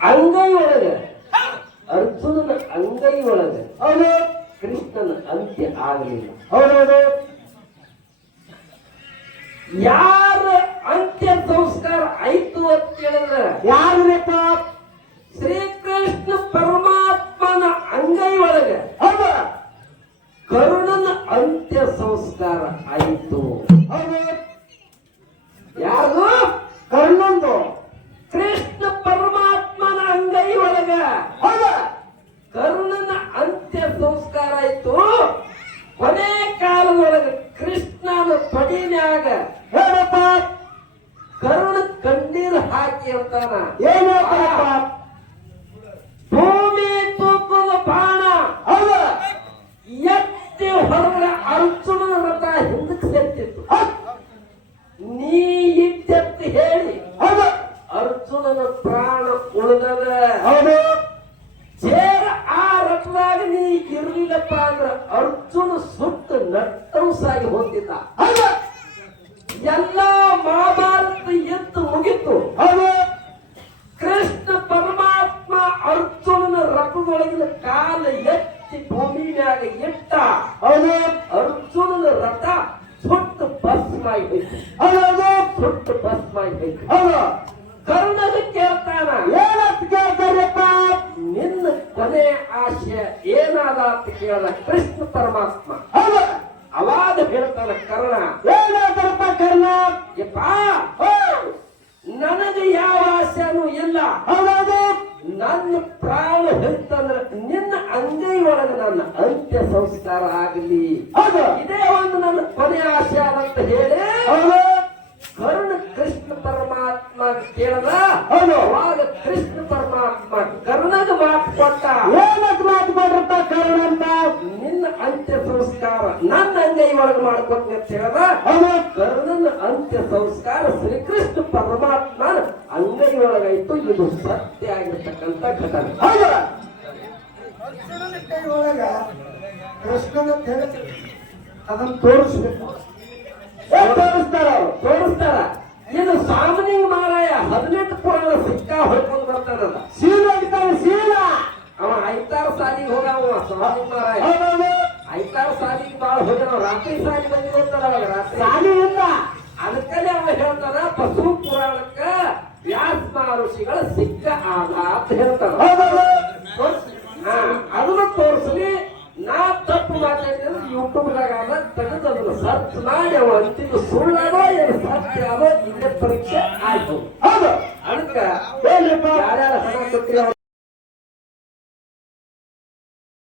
ಅಂಗೈ ಒಳಗೆ ಅರ್ಜುನನ ಅಂಗೈ ಒಳಗೆ ಹೌದು. ಕೃಷ್ಣನ ಅಂತ್ಯ ಆಗಲಿಲ್ಲ. ಹೌದೌದು. ಯಾರ ಅಂತ್ಯ ಸಂಸ್ಕಾರ ಆಯ್ತು ಅಂತ ಹೇಳಿದ್ರೆ ಯಾರಪ್ಪ ಶ್ರೀಕೃಷ್ಣ ಪರಮಾತ್ಮನ ಅಂಗೈ ಒಳಗೆ ಹೌದು. ಕರುಣನ ಅಂತ್ಯ ಸಂಸ್ಕಾರ ಆಯಿತು. ಹೌದು. ಯಾರು ಕರ್ಣಂದು ಕೃಷ್ಣ ಪರಮಾತ್ಮನ ಅಂಗೈ ಒಳಗ ಹೌದು ಕರುಣನ ಅಂತ್ಯ ಸಂಸ್ಕಾರ ಆಯ್ತು ಕೊನೆ ಕಾಲದೊಳಗೆ ಕೃಷ್ಣನ ಹೇಳಪ್ಪ. ಕರುಣ ಕಣ್ಣೀರು ಹಾಕಿ ಅಂತಾನ. ಏನಪ್ಪ ಭೂಮಿ ತೂಕದ ಬಾಣ. ಅಲ್ಲ ಎತ್ತಿ ಹೊರಗಡೆ ಅರ್ಜುನನ ರಥ ಹಿಂದಕ್ಕೆ ಸೇರ್ತಿತ್ತು ಹೌದು ನೀ ಇತ್ತೆತ್ತಿ ಹೇಳಿ. ಹೌದು. ಅರ್ಜುನನ ಪ್ರಾಣ ಉಳಿದದ. ಹೌದು. ಸೇರ ಆ ರಥದಾಗ ನೀ ಇರ್ಲಿಲ್ಲಪ್ಪ ಅಂದ್ರ ಅರ್ಜುನ ಸುಟ್ಟು ನಟ್ಟಂಸಾಗಿ ಹೋಗಿದ್ದ ಹೌದು ಎಲ್ಲ ಮಹಾಭಾರತ ಎದ್ದು ಮುಗಿತು ಹೌದು ಕೃಷ್ಣ ಪರಮಾತ್ಮ ಅರ್ಜುನನ ರಥದೊಳಗಿನ ಕಾಲ ಎತ್ತಿ ಭೂಮಿ ಮ್ಯಾಗ ಇಟ್ಟ ಅವನು ಅರ್ಜುನನ ರಥ ಸುಟ್ಟು ಭಸ್ಮಾಯಿ ಹೋಯ್ತು ಅವನು ಸುಟ್ಟು ಭಸ್ಮಾಯಿ ಹೋಯ್ತು ಅವನು ಕರ್ಣದ ಕೇಳ್ತಾನ. ಏನಂತ ಕೇಳ್ತಾರಪ್ಪ? ನಿನ್ನ ಕೊನೆ ಆಶೆ ಏನಾದ ಅಂತ ಕೇಳ ಕೃಷ್ಣ ಪರಮಾತ್ಮ. ಅವಾದ ಹೇಳ್ತಾನ ಕರ್ಣ. ಏನಾದ್ರಪ್ಪ ಕರ್ಣ? ಯಪ್ಪ ನನಗೆ ಯಾವ ಆಸೆನೂ ಇಲ್ಲ. ಹೌದೌದು ನನ್ನ ಪ್ರಾಣ ಹೇಳ್ತಂದ್ರ ನಿನ್ನ ಅಂಗೈ ಒಳಗೆ ನನ್ನ ಅಂತ್ಯ ಸಂಸ್ಕಾರ ಆಗಲಿ. ಇದೇ ಒಂದು ನನ್ನ ಕೊನೆಯ ಆಸೆ ಅಂತ ಹೇಳಿ ಕರುಣ ಕೃಷ್ಣ ಪರಮಾತ್ಮ ಕೇಳದ. ಅವಾಗ ಕೃಷ್ಣ ಪರಮಾತ್ಮ ಕರ್ಣಗ ಮಾತು ಕೊಟ್ಟ? ಏನಕ್ಕೆ ಮಾತು ಮಾಡ್ರಪ್ಪ ಕರ್ಣ ಅಂತ? ನಿನ್ನ ಅಂತ್ಯ ಸಂಸ್ಕಾರ ನನ್ನ ಅಂಗೈ ಒಳಗೆ ಮಾಡ್ಕೊತೀನಿ ಅಂತ ಹೇಳ್ದ? ಕರ್ಣನ ಅಂತ್ಯ ಸಂಸ್ಕಾರ ಶ್ರೀಕೃಷ್ಣ ಪರಮಾತ್ಮನ ಅಂಗೈ ಒಳಗಾಯ್ತು ಇದು ಸತ್ಯ ಆಗಿರ್ತಕ್ಕಂಥ ಘಟನೆ. ಹೌದು ಅರ್ಜುನನ ಕೈ ಒಳಗ ಕೃಷ್ಣನ ಅದನ್ನ ತೋರಿಸ್ಬೇಕು. ತೋರಿಸ್ತಾರ ಅವ್ರು ತೋರಿಸ್ತಾರ. ಇದು ಸಾಮಾನ್ಯ ಮಾರಾಯ ಹದಿನೆಂಟು ಪುರಾಣ ಸಿಕ್ಕ ಹೊಡ್ಕೊಂಡು ಬರ್ತಾನಲ್ಲ. ಸೀಲ ಇರ್ತಾನೆ ಸೀಲ! ಅವ ಐತಾರ ಸಾಲಿಗೆ ಹೋಗವ ಸಾಮಾನ್ಯ ಮಾರಾಯ ಐತಾರ ಸಾಲಿಗೆ ಬಾಳ ಹೋಗ್ಯಾನ ರಾತ್ರಿ ಸಾಲಿ ಬಂದಿರ್ತಾರ ಅವಾಗ ಸಾಲಿ ಇಲ್ಲ ಅದಕ್ಕಲ್ಲೇ ಅವ ಹೇಳ್ತಾನ ಪಶು ಪುರಾಣಕ್ಕ ಮಹರ್ಷಿಗಳ ಸಿಕ್ಕ ಆದ ಅಂತ ಹೇಳ್ತಾರೆ. ಅದನ್ನು ತೋರ್ಸ್- ಅದನ್ನ ತೋರಿಸಲಿ. ನಾ ತಪ್ಪು ಮಾತಾಡಿದ್ರೆ ಯೂಟ್ಯೂಬ್ದಾಗ ತೆಗೆದು ಅದನ್ನ ಸರ್ಚ್ ಮಾಡಿ ಅವ ಅಂತಿದ್ದು ಸುಳ್ಳಾದೋ ಏನು ಸತ್ಯ ಅದೋ ಇದೇ ಪರೀಕ್ಷೆ ಆಯ್ತು. ಹೌದು. ಅದಕ್ಕೆ ಯಾರ್ಯಾರ ಹಣ ಕೊಟ್ಟಿರೋ